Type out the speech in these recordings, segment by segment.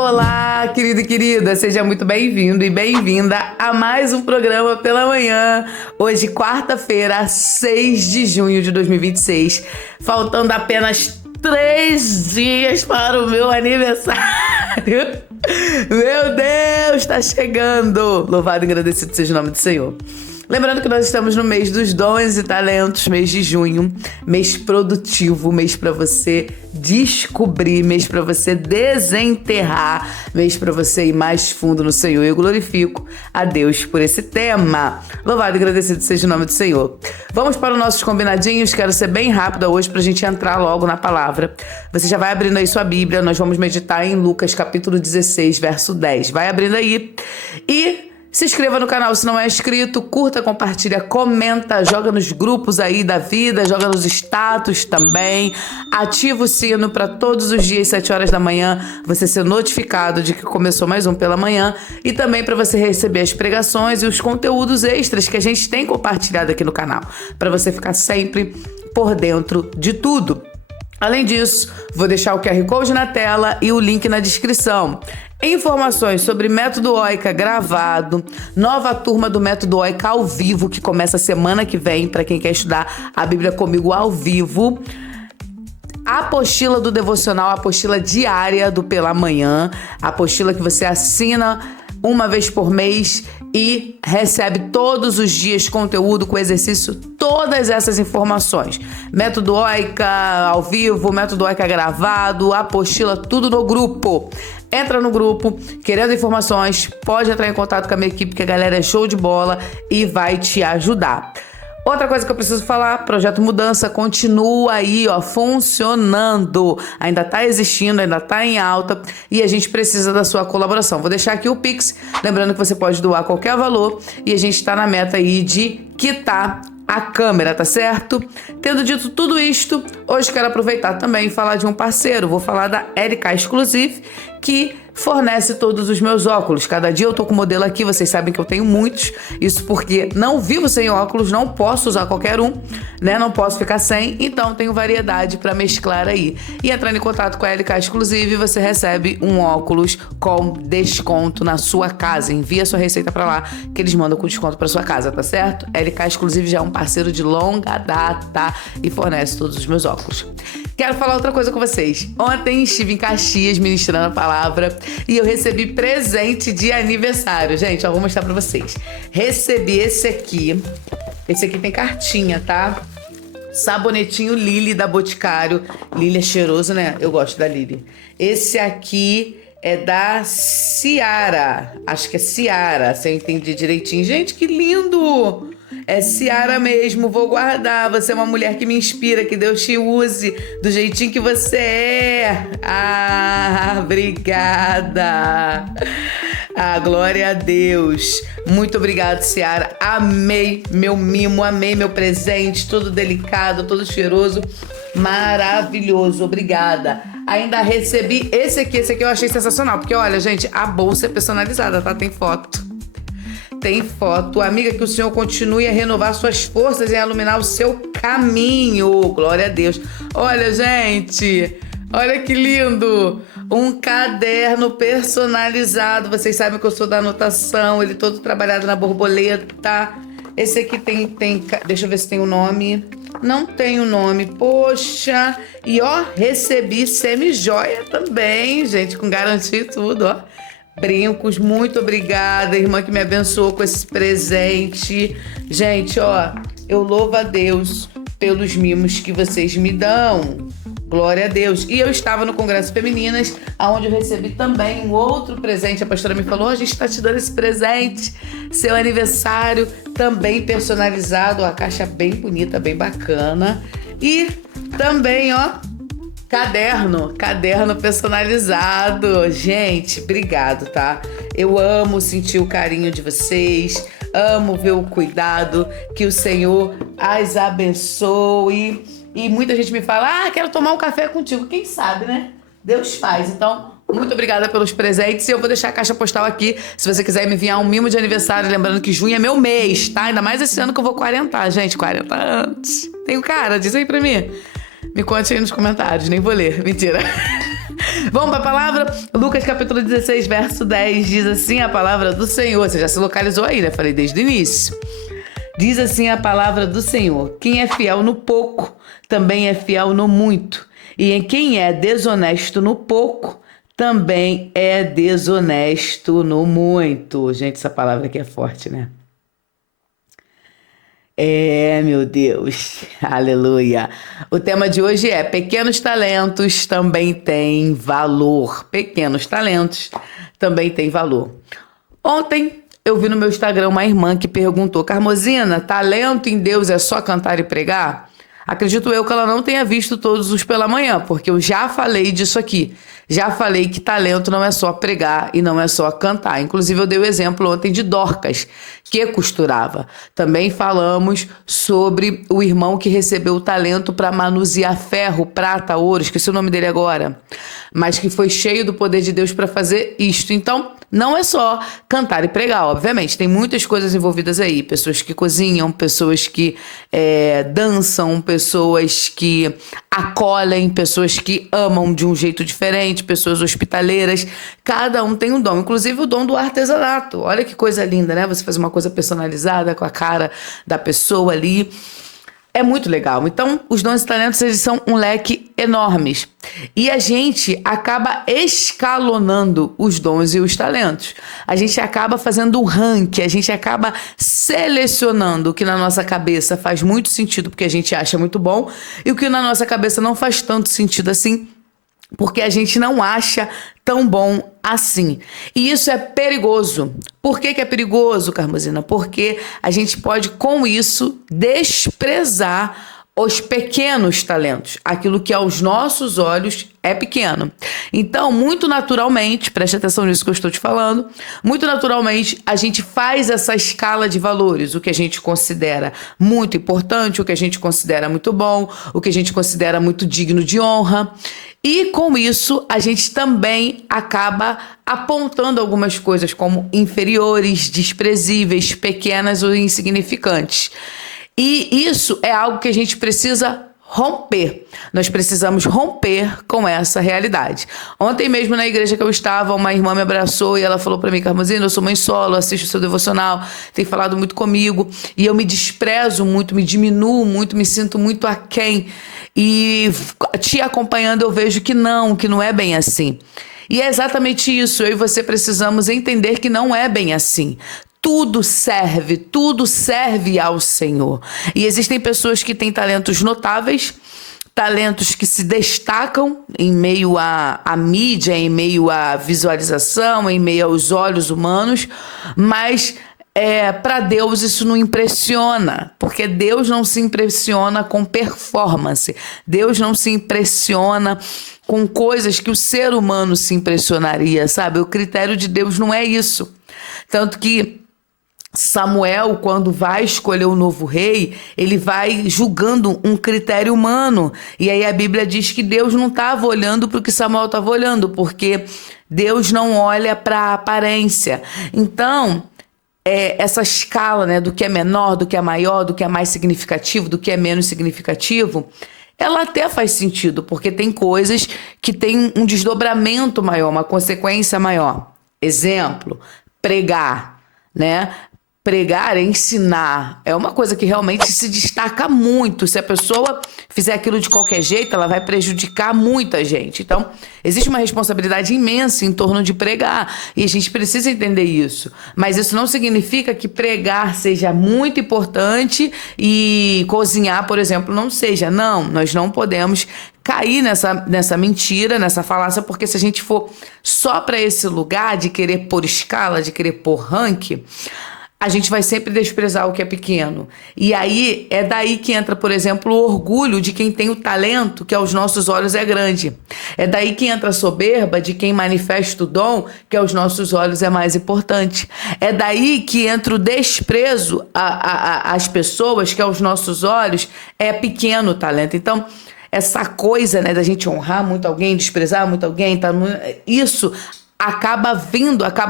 Olá, querido e querida, seja muito bem-vindo e bem-vinda a mais um programa pela manhã. Hoje, quarta-feira, 6 de junho de 2026, faltando apenas 3 dias para o meu aniversário. Meu Deus, tá chegando! Louvado e agradecido seja o nome do Senhor. Lembrando que nós estamos no mês dos dons e talentos, mês de junho, mês produtivo, mês para você descobrir, mês para você desenterrar, mês para você ir mais fundo no Senhor. Eu glorifico a Deus por esse tema. Louvado e agradecido seja o nome do Senhor. Vamos para os nossos combinadinhos. Quero ser bem rápida hoje para a gente entrar logo na palavra. Você já vai abrindo aí sua Bíblia. Nós vamos meditar em Lucas capítulo 16, verso 10. Vai abrindo aí e se inscreva no canal se não é inscrito, curta, compartilha, comenta, joga nos grupos aí da vida, joga nos status também, ativa o sino para todos os dias, 7 horas da manhã, você ser notificado de que começou mais um pela manhã e também para você receber as pregações e os conteúdos extras que a gente tem compartilhado aqui no canal, para você ficar sempre por dentro de tudo. Além disso, vou deixar o QR Code na tela e o link na descrição. Informações sobre Método Oika gravado, nova turma do Método Oika ao vivo, que começa semana que vem, para quem quer estudar a Bíblia comigo ao vivo. A apostila do devocional, a apostila diária do Pela Manhã, a apostila que você assina uma vez por mês e recebe todos os dias conteúdo com exercício, todas essas informações. Método Oika ao vivo, Método Oika gravado, apostila, tudo no grupo. Entra no grupo, querendo informações, pode entrar em contato com a minha equipe, que a galera é show de bola e vai te ajudar. Outra coisa que eu preciso falar, Projeto Mudança continua aí, ó, funcionando. Ainda tá existindo, ainda tá em alta e a gente precisa da sua colaboração. Vou deixar aqui o Pix, lembrando que você pode doar qualquer valor e a gente tá na meta aí de quitar a câmera, tá certo? Tendo dito tudo isto, hoje quero aproveitar também e falar de um parceiro. Vou falar da LK Exclusive, que fornece todos os meus óculos. Cada dia eu tô com modelo aqui, vocês sabem que eu tenho muitos. Isso porque não vivo sem óculos, não posso usar qualquer um, né? Não posso ficar sem, então tenho variedade para mesclar aí. E entrando em contato com a LK Exclusive, você recebe um óculos com desconto na sua casa. Envia sua receita para lá, que eles mandam com desconto para sua casa, tá certo? LK Exclusive já é um parceiro de longa data e fornece todos os meus óculos. Quero falar outra coisa com vocês. Ontem estive em Caxias ministrando a palavra e eu recebi presente de aniversário. Gente, ó, vou mostrar pra vocês. Recebi esse aqui. Esse aqui tem cartinha, tá? Sabonetinho Lily da Boticário. Lily é cheiroso, né? Eu gosto da Lily. Esse aqui é da Ciara. Acho que é Ciara, se eu entendi direitinho. Gente, que lindo! É Ciara mesmo, vou guardar. Você é uma mulher que me inspira, que Deus te use do jeitinho que você é. Ah, obrigada. Ah, glória a Deus. Muito obrigada, Ciara. Amei meu mimo, amei meu presente, todo delicado, todo cheiroso. Maravilhoso, obrigada. Ainda recebi esse aqui eu achei sensacional. Porque olha, gente, a bolsa é personalizada, tá? Tem foto. Tem foto. Amiga, que o Senhor continue a renovar suas forças e a iluminar o seu caminho. Glória a Deus. Olha, gente. Olha que lindo. Um caderno personalizado. Vocês sabem que eu sou da anotação. Ele todo trabalhado na borboleta. Esse aqui tem... Deixa eu ver se tem o nome. Não tem o nome. Poxa. E ó, recebi semi-joia também, gente. Com garantia e tudo, ó. Brincos, muito obrigada, irmã que me abençoou com esse presente. Gente, ó, eu louvo a Deus pelos mimos que vocês me dão. Glória a Deus. E eu estava no Congresso Femininas, onde eu recebi também um outro presente. A pastora me falou, a gente está te dando esse presente. Seu aniversário também personalizado. A caixa bem bonita, bem bacana. E também, ó, caderno personalizado. Gente, obrigado, tá? Eu amo sentir o carinho de vocês, amo ver o cuidado, que o Senhor as abençoe. E muita gente me fala, quero tomar um café contigo. Quem sabe, né? Deus faz. Então, muito obrigada pelos presentes. E eu vou deixar a caixa postal aqui, se você quiser me enviar um mimo de aniversário. Lembrando que junho é meu mês, tá? Ainda mais esse ano que eu vou 40, gente. 40 anos. Tenho cara, diz aí pra mim. Me conte aí nos comentários, nem vou ler. Mentira. Vamos para a palavra? Lucas capítulo 16, verso 10, diz assim a palavra do Senhor. Você já se localizou aí, né? Falei desde o início. Diz assim a palavra do Senhor: quem é fiel no pouco, também é fiel no muito. E em quem é desonesto no pouco, também é desonesto no muito. Gente, essa palavra aqui é forte, né? Meu Deus, aleluia. O tema de hoje é: pequenos talentos também têm valor. Pequenos talentos também têm valor. Ontem eu vi no meu Instagram uma irmã que perguntou: Carmozina, talento em Deus é só cantar e pregar? Acredito eu que ela não tenha visto todos os pela manhã, porque eu já falei disso aqui. Já falei que talento não é só pregar e não é só cantar. Inclusive, eu dei o exemplo ontem de Dorcas, que costurava. Também falamos sobre o irmão que recebeu o talento para manusear ferro, prata, ouro, esqueci o nome dele agora, mas que foi cheio do poder de Deus para fazer isto. Então, não é só cantar e pregar, obviamente. Tem muitas coisas envolvidas aí. Pessoas que cozinham, pessoas que dançam, pessoas que acolhem, pessoas que amam de um jeito diferente, pessoas hospitaleiras. Cada um tem um dom, inclusive o dom do artesanato. Olha que coisa linda, né? Você faz uma coisa personalizada com a cara da pessoa ali. É muito legal. Então, os dons e talentos, eles são um leque enormes. E a gente acaba escalonando os dons e os talentos. A gente acaba fazendo um ranking, a gente acaba selecionando o que na nossa cabeça faz muito sentido, porque a gente acha muito bom, e o que na nossa cabeça não faz tanto sentido assim, porque a gente não acha tão bom assim. E isso é perigoso. Por que é perigoso, Carmozina? Porque a gente pode, com isso, desprezar os pequenos talentos, aquilo que aos nossos olhos é pequeno. Então, muito naturalmente, preste atenção nisso que eu estou te falando, muito naturalmente a gente faz essa escala de valores, o que a gente considera muito importante, o que a gente considera muito bom, o que a gente considera muito digno de honra. E com isso, a gente também acaba apontando algumas coisas como inferiores, desprezíveis, pequenas ou insignificantes. E isso é algo que a gente precisa romper. Nós precisamos romper com essa realidade. Ontem mesmo na igreja que eu estava, uma irmã me abraçou e ela falou para mim: Carmozina, eu sou mãe solo, assisto o seu devocional, tem falado muito comigo e eu me desprezo muito, me diminuo muito, me sinto muito aquém. E te acompanhando eu vejo que não é bem assim. E é exatamente isso, eu e você precisamos entender que não é bem assim. Tudo serve ao Senhor. E existem pessoas que têm talentos notáveis, talentos que se destacam em meio à mídia, em meio à visualização, em meio aos olhos humanos, mas para Deus isso não impressiona, porque Deus não se impressiona com performance, Deus não se impressiona com coisas que o ser humano se impressionaria, sabe? O critério de Deus não é isso. Tanto que Samuel, quando vai escolher o novo rei, ele vai julgando um critério humano. E aí a Bíblia diz que Deus não estava olhando para o que Samuel estava olhando, porque Deus não olha para a aparência. Então, essa escala, né, do que é menor, do que é maior, do que é mais significativo, do que é menos significativo, ela até faz sentido, porque tem coisas que têm um desdobramento maior, uma consequência maior. Exemplo, pregar, né? Pregar, ensinar, é uma coisa que realmente se destaca muito. Se a pessoa fizer aquilo de qualquer jeito, ela vai prejudicar muita gente. Então, existe uma responsabilidade imensa em torno de pregar, e a gente precisa entender isso. Mas isso não significa que pregar seja muito importante e cozinhar, por exemplo, não seja. Não, nós não podemos cair nessa mentira, nessa falácia, porque se a gente for só para esse lugar de querer pôr escala, de querer pôr ranking, a gente vai sempre desprezar o que é pequeno. E aí, é daí que entra, por exemplo, o orgulho de quem tem o talento, que aos nossos olhos é grande. É daí que entra a soberba de quem manifesta o dom, que aos nossos olhos é mais importante. É daí que entra o desprezo às pessoas, que aos nossos olhos é pequeno o talento. Então, essa coisa, né, da gente honrar muito alguém, desprezar muito alguém, isso acaba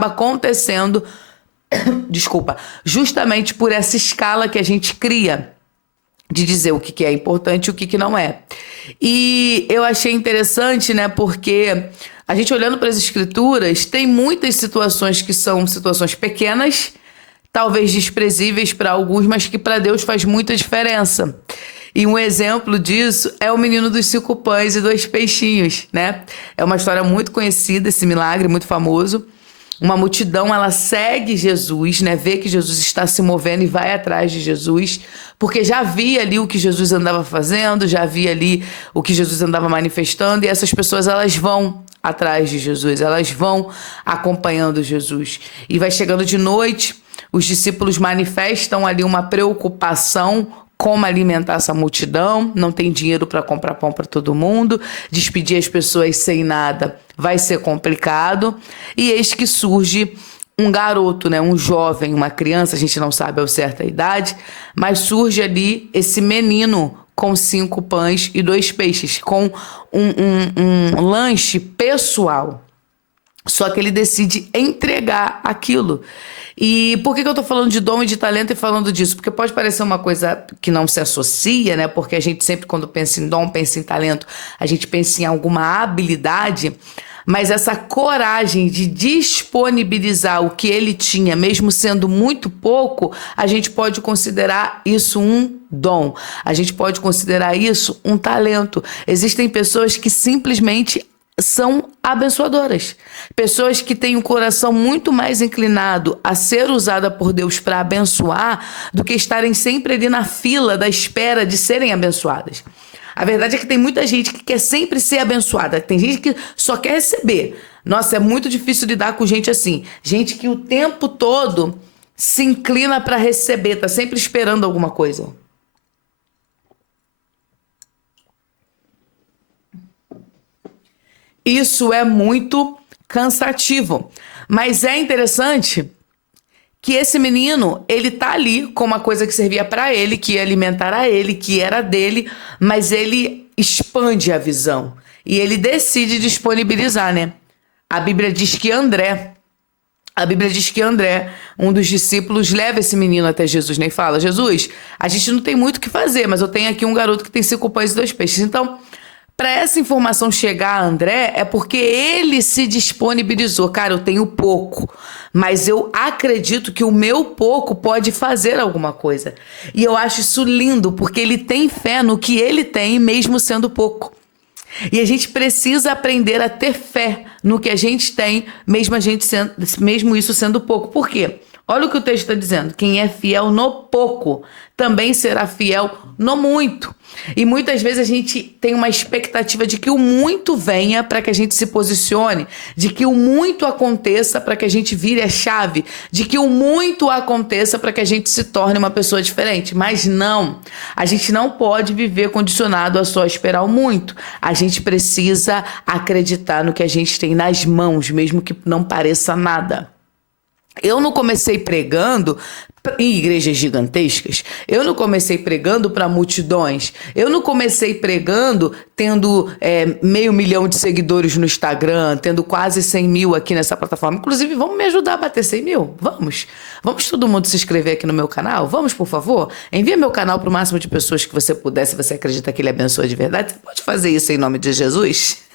acontecendo, desculpa, justamente por essa escala que a gente cria. de dizer o que é importante e o que não é. E eu achei interessante, né, porque a gente olhando para as escrituras, tem muitas situações que são situações pequenas, talvez desprezíveis para alguns, mas que para Deus faz muita diferença. E um exemplo disso é o menino dos 5 pães e 2 peixinhos, né? É uma história muito conhecida, esse milagre, muito famoso. Uma multidão, ela segue Jesus, né? Vê que Jesus está se movendo e vai atrás de Jesus, porque já via ali o que Jesus andava fazendo, já via ali o que Jesus andava manifestando, e essas pessoas, elas vão atrás de Jesus, elas vão acompanhando Jesus. E vai chegando de noite, os discípulos manifestam ali uma preocupação como alimentar essa multidão, não tem dinheiro para comprar pão para todo mundo, despedir as pessoas sem nada vai ser complicado, e eis que surge um garoto, né, um jovem, uma criança, a gente não sabe ao certo a idade, mas surge ali esse menino com 5 pães e 2 peixes, com um lanche pessoal. Só que ele decide entregar aquilo. E por que eu tô falando de dom e de talento e falando disso? Porque pode parecer uma coisa que não se associa, né? Porque a gente sempre, quando pensa em dom, pensa em talento, a gente pensa em alguma habilidade. Mas essa coragem de disponibilizar o que ele tinha, mesmo sendo muito pouco, a gente pode considerar isso um dom. A gente pode considerar isso um talento. Existem pessoas que simplesmente são abençoadoras. Pessoas que têm um coração muito mais inclinado a ser usada por Deus para abençoar do que estarem sempre ali na fila da espera de serem abençoadas. A verdade é que tem muita gente que quer sempre ser abençoada. Tem gente que só quer receber. Nossa, é muito difícil lidar com gente assim. Gente que o tempo todo se inclina para receber, tá sempre esperando alguma coisa. Isso é muito cansativo. Mas é interessante que esse menino, ele tá ali com uma coisa que servia para ele, que ia alimentar a ele, que era dele, mas ele expande a visão. E ele decide disponibilizar, né? A Bíblia diz que André, um dos discípulos, leva esse menino até Jesus, né? E fala, Jesus, a gente não tem muito o que fazer, mas eu tenho aqui um garoto que tem 5 pães e 2 peixes. Então, para essa informação chegar a André, é porque ele se disponibilizou. Cara, eu tenho pouco, mas eu acredito que o meu pouco pode fazer alguma coisa. E eu acho isso lindo, porque ele tem fé no que ele tem, mesmo sendo pouco. E a gente precisa aprender a ter fé no que a gente tem, mesmo isso sendo pouco. Por quê? Olha o que o texto está dizendo. Quem é fiel no pouco também será fiel no muito. E muitas vezes a gente tem uma expectativa de que o muito venha para que a gente se posicione, de que o muito aconteça para que a gente vire a chave, de que o muito aconteça para que a gente se torne uma pessoa diferente. Mas não, a gente não pode viver condicionado a só esperar o muito. A gente precisa acreditar no que a gente tem nas mãos, mesmo que não pareça nada. Eu não comecei pregando em igrejas gigantescas, eu não comecei pregando para multidões, eu não comecei pregando tendo 500 mil de seguidores no Instagram, tendo quase 100 mil aqui nessa plataforma. Inclusive, vamos me ajudar a bater 100 mil? Vamos todo mundo se inscrever aqui no meu canal? Vamos, por favor? Envia meu canal para o máximo de pessoas que você puder, se você acredita que ele abençoa de verdade. Você pode fazer isso em nome de Jesus?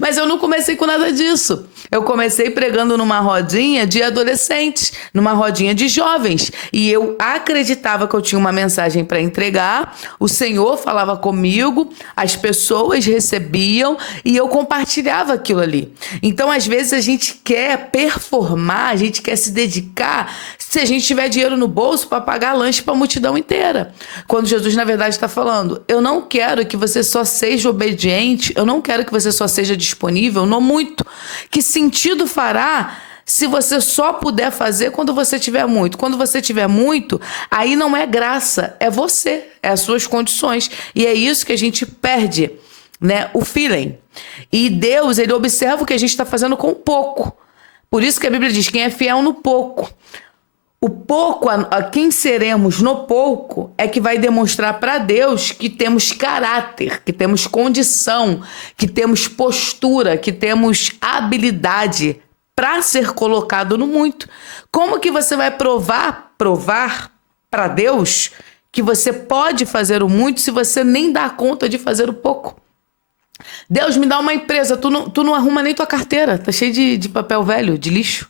Mas eu não comecei com nada disso. Eu comecei pregando numa rodinha de adolescentes, numa rodinha de jovens. E eu acreditava que eu tinha uma mensagem para entregar, o Senhor falava comigo, as pessoas recebiam e eu compartilhava aquilo ali. Então, às vezes, a gente quer performar, a gente quer se dedicar se a gente tiver dinheiro no bolso para pagar lanche para a multidão inteira. Quando Jesus, na verdade, está falando, eu não quero que você só seja obediente, eu não quero que você só seja disponível no muito. Que sentido fará se você só puder fazer quando você tiver muito? Quando você tiver muito, aí não é graça, é você, é as suas condições. E é isso que a gente perde, né? O feeling. E Deus, ele observa o que a gente está fazendo com pouco. Por isso que a Bíblia diz, quem é fiel no pouco. O pouco, a quem seremos no pouco, é que vai demonstrar para Deus que temos caráter, que temos condição, que temos postura, que temos habilidade para ser colocado no muito. Como que você vai provar para Deus que você pode fazer o muito se você nem dá conta de fazer o pouco. Deus, me dá uma empresa, tu não arruma nem tua carteira, tá cheio de papel velho, de lixo.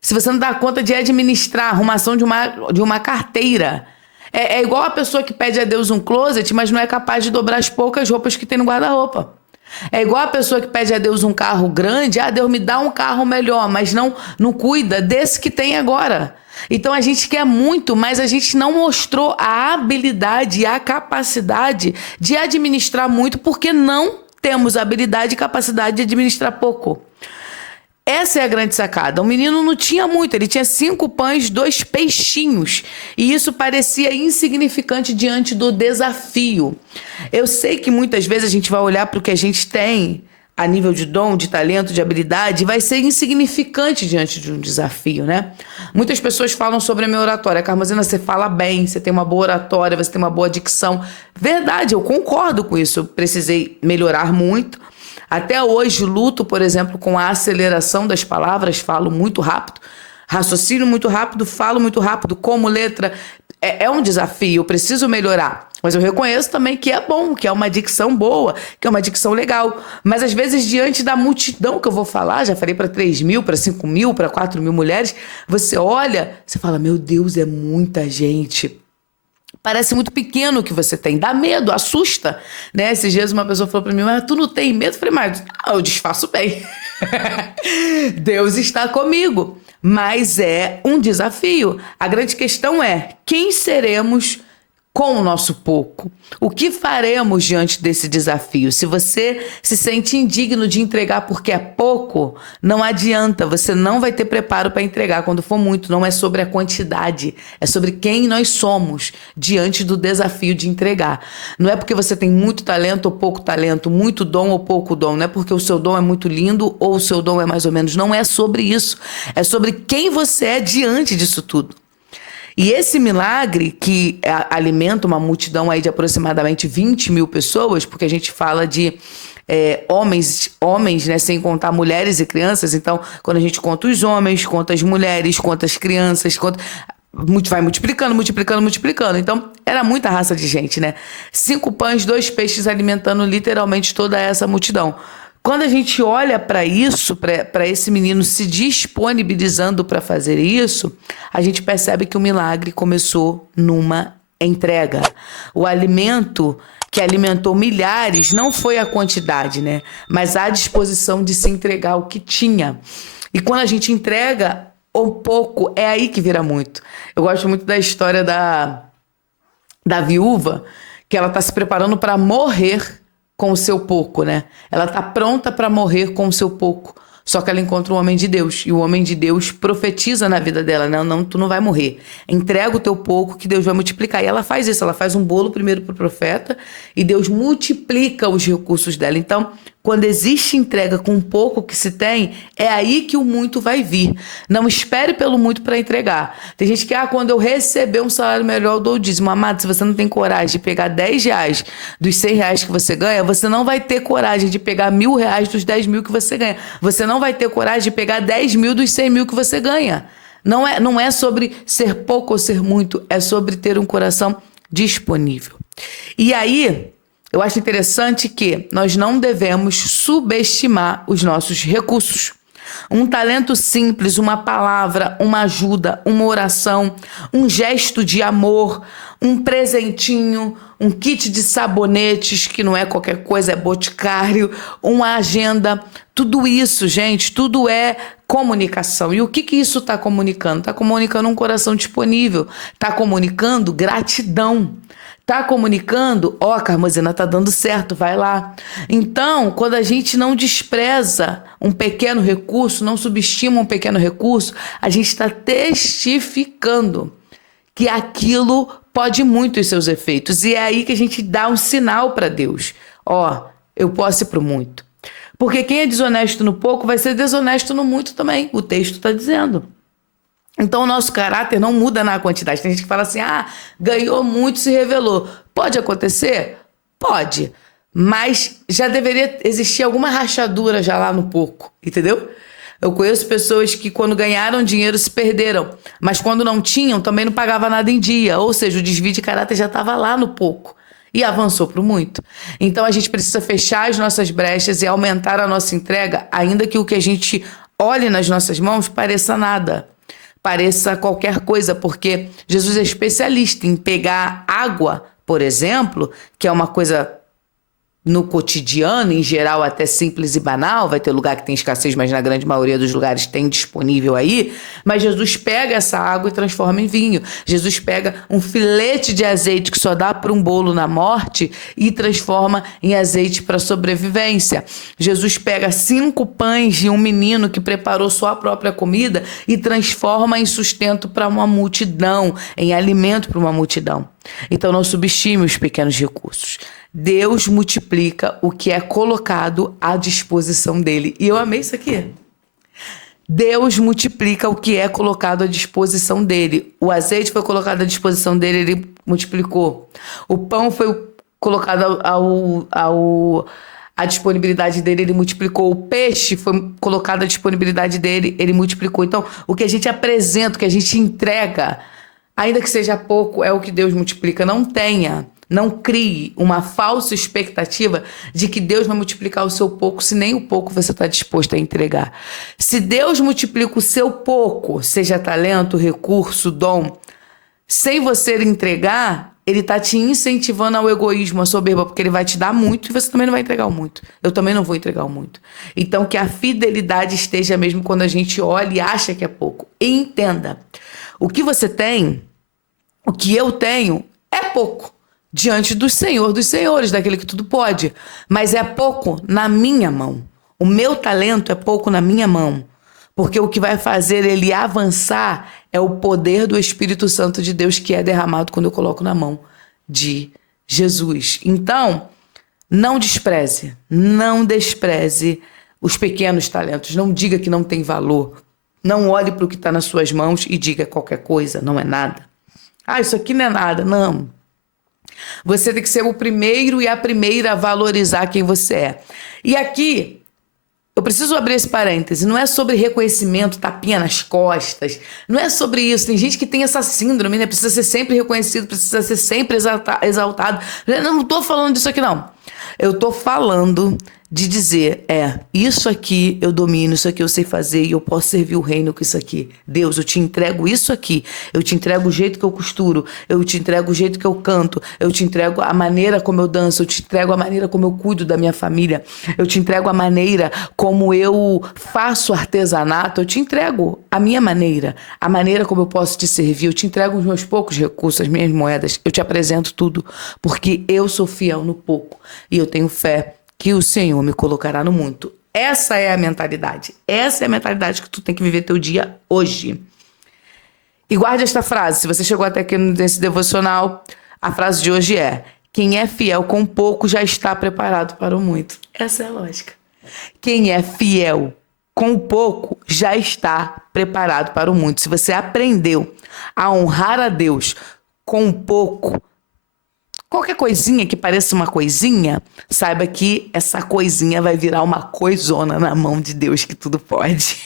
Se você não dá conta de administrar a arrumação de uma carteira. É igual a pessoa que pede a Deus um closet, mas não é capaz de dobrar as poucas roupas que tem no guarda-roupa. É igual a pessoa que pede a Deus um carro grande, Deus me dá um carro melhor, mas não cuida desse que tem agora. Então a gente quer muito, mas a gente não mostrou a habilidade e a capacidade de administrar muito, porque não temos habilidade e capacidade de administrar pouco. Essa é a grande sacada. O menino não tinha muito, ele tinha 5 pães, 2 peixinhos. E isso parecia insignificante diante do desafio. Eu sei que muitas vezes a gente vai olhar para o que a gente tem a nível de dom, de talento, de habilidade, vai ser insignificante diante de um desafio, né? Muitas pessoas falam sobre a minha oratória. Carmozina, você fala bem, você tem uma boa oratória, você tem uma boa dicção. Verdade, eu concordo com isso. Eu precisei melhorar muito. Até hoje luto, por exemplo, com a aceleração das palavras, falo muito rápido, raciocínio muito rápido, falo muito rápido, como letra. É um desafio, eu preciso melhorar. Mas eu reconheço também que é bom, que é uma dicção boa, que é uma dicção legal. Mas às vezes, diante da multidão que eu vou falar, já falei para 3.000, para 5.000, para 4.000 mulheres, você olha, você fala, meu Deus, é muita gente. Parece muito pequeno o que você tem, dá medo, assusta, né? Esses dias uma pessoa falou pra mim, mas tu não tem medo? Eu falei, mas eu disfarço bem. Deus está comigo, mas é um desafio. A grande questão é, quem seremos com o nosso pouco? O que faremos diante desse desafio? Se você se sente indigno de entregar porque é pouco, não adianta, você não vai ter preparo para entregar quando for muito. Não é sobre a quantidade, é sobre quem nós somos diante do desafio de entregar. Não é porque você tem muito talento ou pouco talento, muito dom ou pouco dom, não é porque o seu dom é muito lindo ou o seu dom é mais ou menos. Não é sobre isso, é sobre quem você é diante disso tudo. E esse milagre que alimenta uma multidão aí de aproximadamente 20.000 pessoas, porque a gente fala de homens, né, sem contar mulheres e crianças. Então, quando a gente conta os homens, conta as mulheres, conta as crianças, vai multiplicando. Então, era muita raça de gente, né? 5 pães, 2 peixes alimentando literalmente toda essa multidão. Quando a gente olha para isso, para esse menino se disponibilizando para fazer isso, a gente percebe que o milagre começou numa entrega. O alimento que alimentou milhares não foi a quantidade, né? Mas a disposição de se entregar o que tinha. E quando a gente entrega um pouco, é aí que vira muito. Eu gosto muito da história da viúva, que ela está se preparando para morrer com o seu pouco, né? Ela tá pronta para morrer com o seu pouco. Só que ela encontra um homem de Deus. E o homem de Deus profetiza na vida dela. Não, tu não vai morrer. Entrega o teu pouco que Deus vai multiplicar. E ela faz isso. Ela faz um bolo primeiro pro profeta e Deus multiplica os recursos dela. Então, quando existe entrega com o pouco que se tem, é aí que o muito vai vir. Não espere pelo muito para entregar. Tem gente que, quando eu receber um salário melhor, eu dou o dízimo. Amado, se você não tem coragem de pegar R$10 dos R$100 que você ganha, você não vai ter coragem de pegar R$1.000 dos 10.000 que você ganha. Você não vai ter coragem de pegar 10.000 dos 100.000 que você ganha. Não é sobre ser pouco ou ser muito, é sobre ter um coração disponível. E aí, eu acho interessante que nós não devemos subestimar os nossos recursos. Um talento simples, uma palavra, uma ajuda, uma oração, um gesto de amor, um presentinho, um kit de sabonetes, que não é qualquer coisa, é boticário, uma agenda. Tudo isso, gente, tudo é comunicação. E o que isso está comunicando? Está comunicando um coração disponível, está comunicando gratidão. Tá comunicando, Carmozina, tá dando certo, vai lá. Então, quando a gente não despreza um pequeno recurso, não subestima um pequeno recurso, a gente está testificando que aquilo pode muito os seus efeitos. E é aí que a gente dá um sinal para Deus. Eu posso ir pro muito. Porque quem é desonesto no pouco vai ser desonesto no muito também. O texto está dizendo. Então, o nosso caráter não muda na quantidade. Tem gente que fala assim, ganhou muito, se revelou. Pode acontecer? Pode. Mas já deveria existir alguma rachadura já lá no pouco, entendeu? Eu conheço pessoas que quando ganharam dinheiro se perderam, mas quando não tinham também não pagava nada em dia, ou seja, o desvio de caráter já estava lá no pouco e avançou para o muito. Então a gente precisa fechar as nossas brechas e aumentar a nossa entrega, ainda que o que a gente olhe nas nossas mãos pareça nada, pareça qualquer coisa, porque Jesus é especialista em pegar água, por exemplo, que é uma coisa no cotidiano, em geral até simples e banal, vai ter lugar que tem escassez, mas na grande maioria dos lugares tem disponível aí, mas Jesus pega essa água e transforma em vinho. Jesus pega um filete de azeite que só dá para um bolo na morte e transforma em azeite para sobrevivência. Jesus pega 5 pães de um menino que preparou sua própria comida e transforma em sustento para uma multidão, em alimento para uma multidão. Então não subestime os pequenos recursos. Deus multiplica o que é colocado à disposição dele. E eu amei isso aqui. Deus multiplica o que é colocado à disposição dele. O azeite foi colocado à disposição dele, ele multiplicou. O pão foi colocado à disponibilidade dele, ele multiplicou. O peixe foi colocado à disponibilidade dele, ele multiplicou. Então, o que a gente apresenta, o que a gente entrega, ainda que seja pouco, é o que Deus multiplica. Não crie uma falsa expectativa de que Deus vai multiplicar o seu pouco, se nem o pouco você está disposto a entregar. Se Deus multiplica o seu pouco, seja talento, recurso, dom, sem você entregar, ele está te incentivando ao egoísmo, à soberba, porque ele vai te dar muito e você também não vai entregar o muito. Eu também não vou entregar o muito. Então, que a fidelidade esteja mesmo quando a gente olha e acha que é pouco. E entenda, o que você tem, o que eu tenho, é pouco diante do Senhor dos Senhores, daquele que tudo pode. Mas é pouco na minha mão. O meu talento é pouco na minha mão. Porque o que vai fazer ele avançar é o poder do Espírito Santo de Deus que é derramado quando eu coloco na mão de Jesus. Então, não despreze os pequenos talentos. Não diga que não tem valor. Não olhe para o que está nas suas mãos e diga qualquer coisa, não é nada. Ah, isso aqui não é nada. Não. Você tem que ser o primeiro e a primeira a valorizar quem você é. E aqui, eu preciso abrir esse parêntese. Não é sobre reconhecimento, tapinha nas costas. Não é sobre isso. Tem gente que tem essa síndrome, né? Precisa ser sempre reconhecido, precisa ser sempre exaltado. Eu não estou falando disso aqui, não. Eu estou falando de dizer, isso aqui eu domino, isso aqui eu sei fazer e eu posso servir o reino com isso aqui. Deus, eu te entrego isso aqui, eu te entrego o jeito que eu costuro, eu te entrego o jeito que eu canto, eu te entrego a maneira como eu danço, eu te entrego a maneira como eu cuido da minha família, eu te entrego a maneira como eu faço artesanato, eu te entrego a minha maneira, a maneira como eu posso te servir, eu te entrego os meus poucos recursos, as minhas moedas, eu te apresento tudo, porque eu sou fiel no pouco e eu tenho fé que o Senhor me colocará no muito. Essa é a mentalidade. Essa é a mentalidade que tu tem que viver teu dia hoje. E guarde esta frase. Se você chegou até aqui nesse devocional, a frase de hoje é: quem é fiel com pouco já está preparado para o muito. Essa é a lógica. Quem é fiel com pouco já está preparado para o muito. Se você aprendeu a honrar a Deus com pouco, qualquer coisinha que pareça uma coisinha, saiba que essa coisinha vai virar uma coisona na mão de Deus que tudo pode.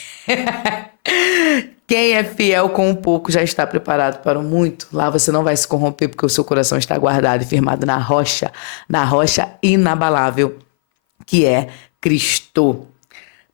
Quem é fiel com um pouco já está preparado para o muito. Lá você não vai se corromper porque o seu coração está guardado e firmado na rocha inabalável, que é Cristo.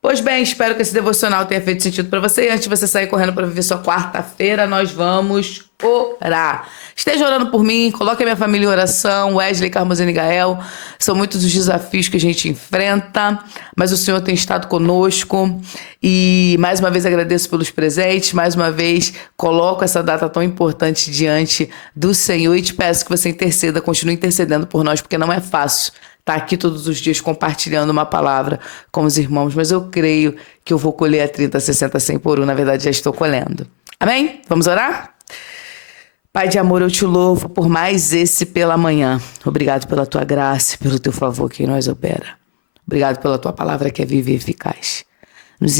Pois bem, espero que esse devocional tenha feito sentido para você. E antes de você sair correndo para viver sua quarta-feira, nós vamos orar. Esteja orando por mim, coloque a minha família em oração, Wesley, Carmozine e Gael. São muitos os desafios que a gente enfrenta, mas o Senhor tem estado conosco. E mais uma vez agradeço pelos presentes, mais uma vez coloco essa data tão importante diante do Senhor e te peço que você interceda, continue intercedendo por nós, porque não é fácil estar aqui todos os dias compartilhando uma palavra com os irmãos, mas eu creio que eu vou colher a 30, 60, 100 por 1. Na verdade, já estou colhendo. Amém? Vamos orar? Pai de amor, eu te louvo por mais esse pela manhã. Obrigado pela tua graça, pelo teu favor que em nós opera. Obrigado pela tua palavra que é viva e eficaz. Nos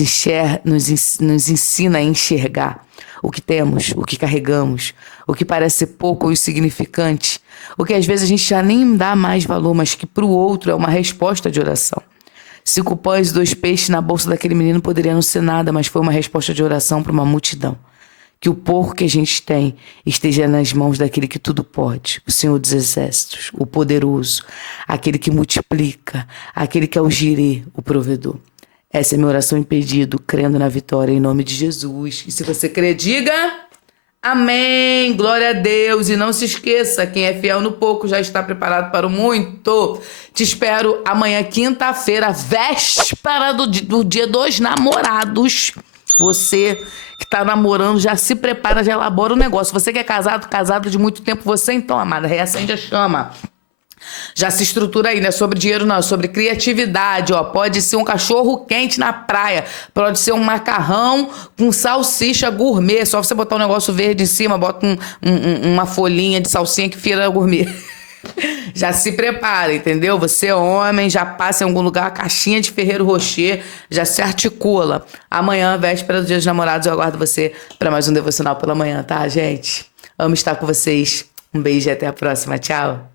ensina a enxergar o que temos, o que carregamos, o que parece ser pouco ou insignificante, o que às vezes a gente já nem dá mais valor, mas que para o outro é uma resposta de oração. 5 pães e 2 peixes na bolsa daquele menino poderia não ser nada, mas foi uma resposta de oração para uma multidão. Que o pouco que a gente tem esteja nas mãos daquele que tudo pode, o Senhor dos Exércitos, o poderoso, aquele que multiplica, aquele que é o Jirê, o provedor. Essa é minha oração em pedido, crendo na vitória em nome de Jesus. E se você crê, diga amém, glória a Deus. E não se esqueça, quem é fiel no pouco já está preparado para o muito. Te espero amanhã, quinta-feira, véspera do dia dos namorados. Você que tá namorando, já se prepara, já elabora o negócio. Você que é casado de muito tempo, você então, amada, reacende a chama. Já se estrutura aí, não é sobre dinheiro não, é sobre criatividade, ó. Pode ser um cachorro quente na praia, pode ser um macarrão com salsicha gourmet, só você botar um negócio verde em cima, bota uma folhinha de salsinha que vira gourmet. Já se prepara, entendeu? Você é homem, já passa em algum lugar a caixinha de Ferreiro Rocher, já se articula. Amanhã, véspera do Dia dos Namorados, eu aguardo você para mais um Devocional pela manhã, tá, gente? Amo estar com vocês. Um beijo e até a próxima. Tchau.